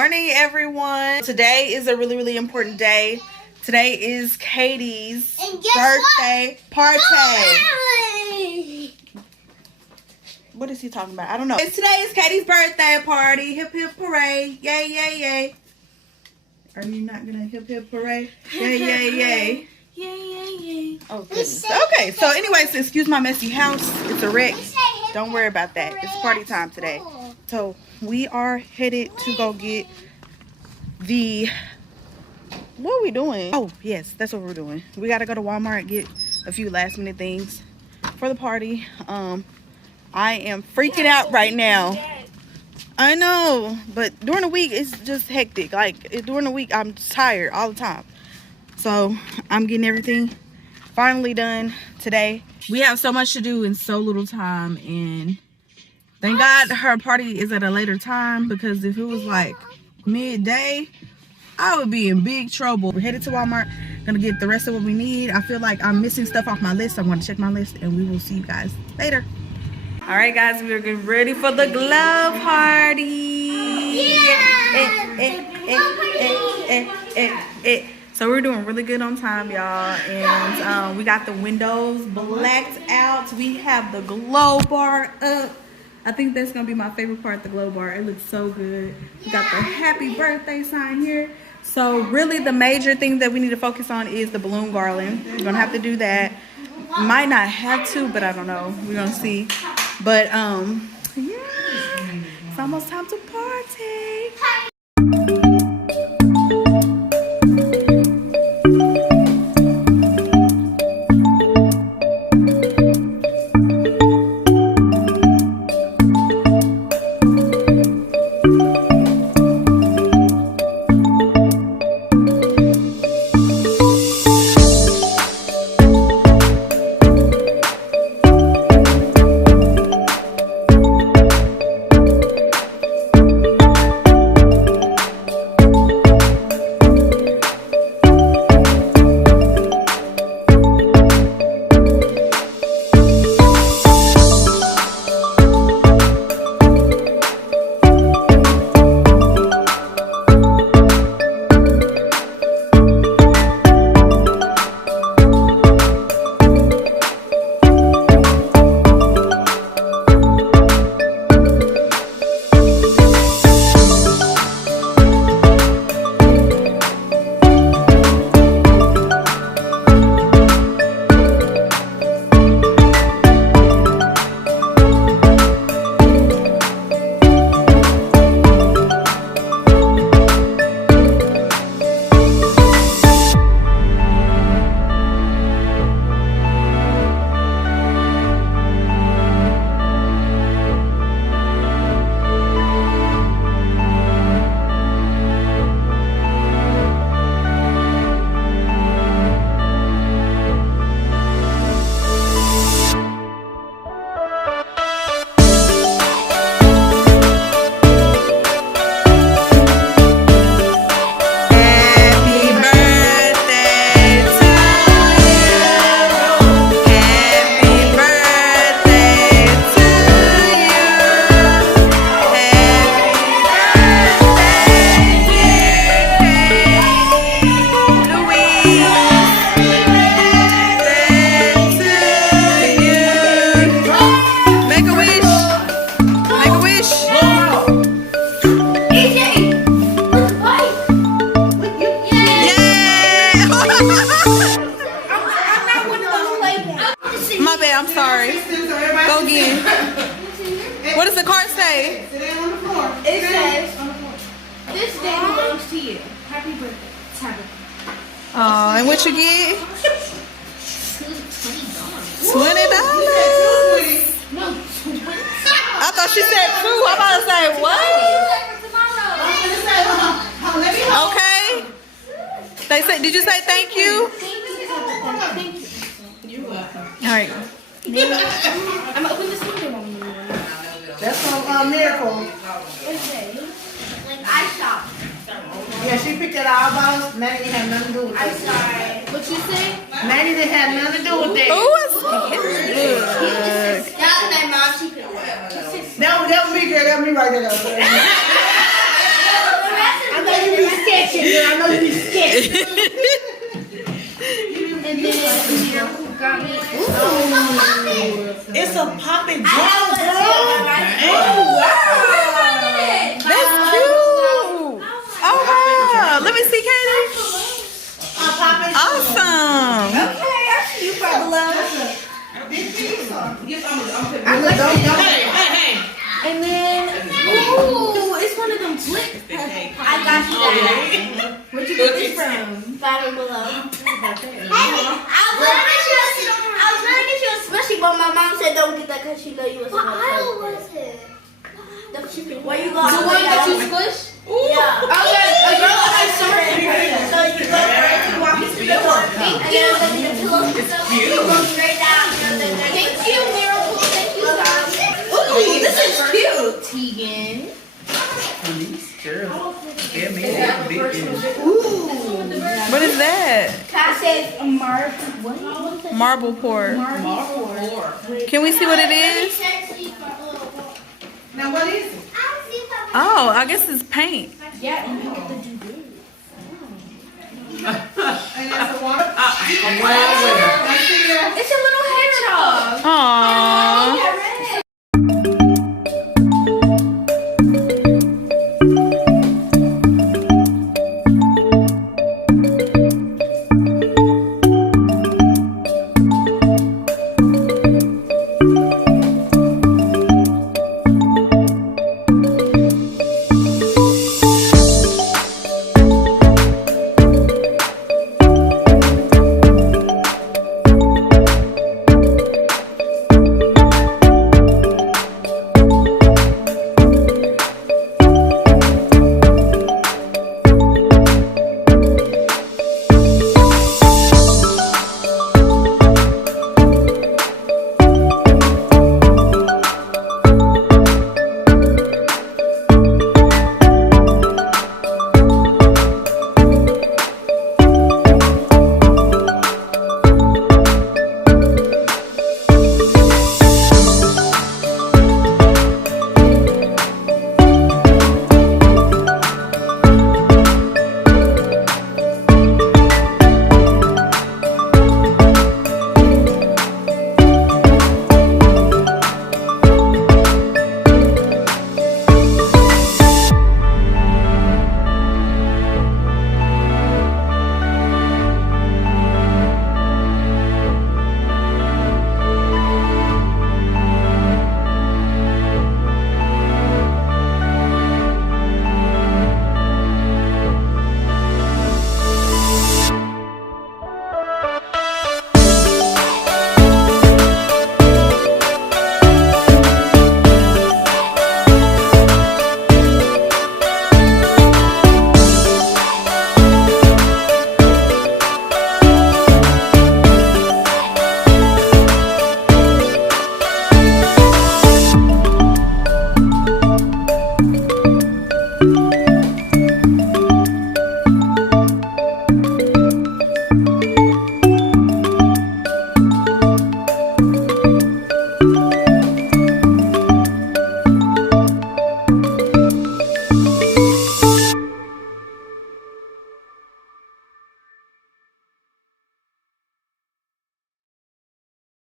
morning, everyone. Today is a really important day. Today is Kayde'S birthday party. What is he talking about? I don't know. Today is Kayde'S birthday party. Hip hip hooray. Yay, yay, yay. Are you not gonna hip hip hooray? Yay, yay, yay. Yay, yay, yay. Oh, goodness. Okay, so anyways, excuse my messy house. It's a wreck. Don't worry about that. It's party time today. So we are headed to go get the... What are we doing? Oh, yes, that's what we're doing. We got to go to Walmart and get a few last minute things for the party. I am freaking out right now. I know, but during the week, it's just hectic. Like, during the week, I'm tired all the time. So I'm getting everything finally done today. We have so much to do in so little time, and thank God her party is at a later time, because if it was like midday, I would be in big trouble. We're headed to Walmart, gonna get the rest of what we need. I feel like I'm missing stuff off my list. I'm gonna check my list, and we will see you guys later. All right, guys, we're getting ready for the glove party. Yeah. So we're doing really good on time, y'all, and we got the windows blacked out. We have the glow bar up. I think that's gonna be my favorite part, the glow bar. It looks so good. We got the happy birthday sign here. So really the major thing that we need to focus on is the balloon garland. We're gonna have to do that. Might not have to, but I don't know. We're gonna see. But yeah, it's almost time to party. I'm sorry. Go again. What does the card say? It says, this day belongs to you. Happy birthday. Happy. Oh, and what you get? $20. No, 20. I thought she said 2. I'm about to say what? Okay. They said, did you say thank you? Thank you. You're welcome. All right. I'm gonna open this window. That's from Miracle. Like I shop. Yeah, she picked it all by us. Manny didn't have nothing to do with it. I'm sorry. What you say? Manny didn't have nothing to do with that. Oh, it's good. That's that mom. She picked it. That was me, girl. That was me right there. And then Miracle got me. It's a popping I drum, have a girl. Oh, wow. That's cute. Oh, wow. Let me see, Katie. A popping Awesome. Okay, I see you, Papa Love. Hey. And then, ooh, it's one of them flips. I got you that. Where'd you get this from? Bottom below. I was gonna get you a slushy, but my mom said don't get that because she know you was What aisle was it? Where you going? The one that you squished? Yeah. Okay, a girl has summer in her. So you go right to walk into the door. And then look at the pillows and stuff. You go straight down. Thank you, Miracle. Thank you, guys. Ooh, this is cute, Tegan. What is that? Cass says a what? Marble pour. Can we see what it is? Now what is it? Oh, I guess it's paint. Yeah, and you get to do this. And that's a what? It's a little hedgehog. Aww.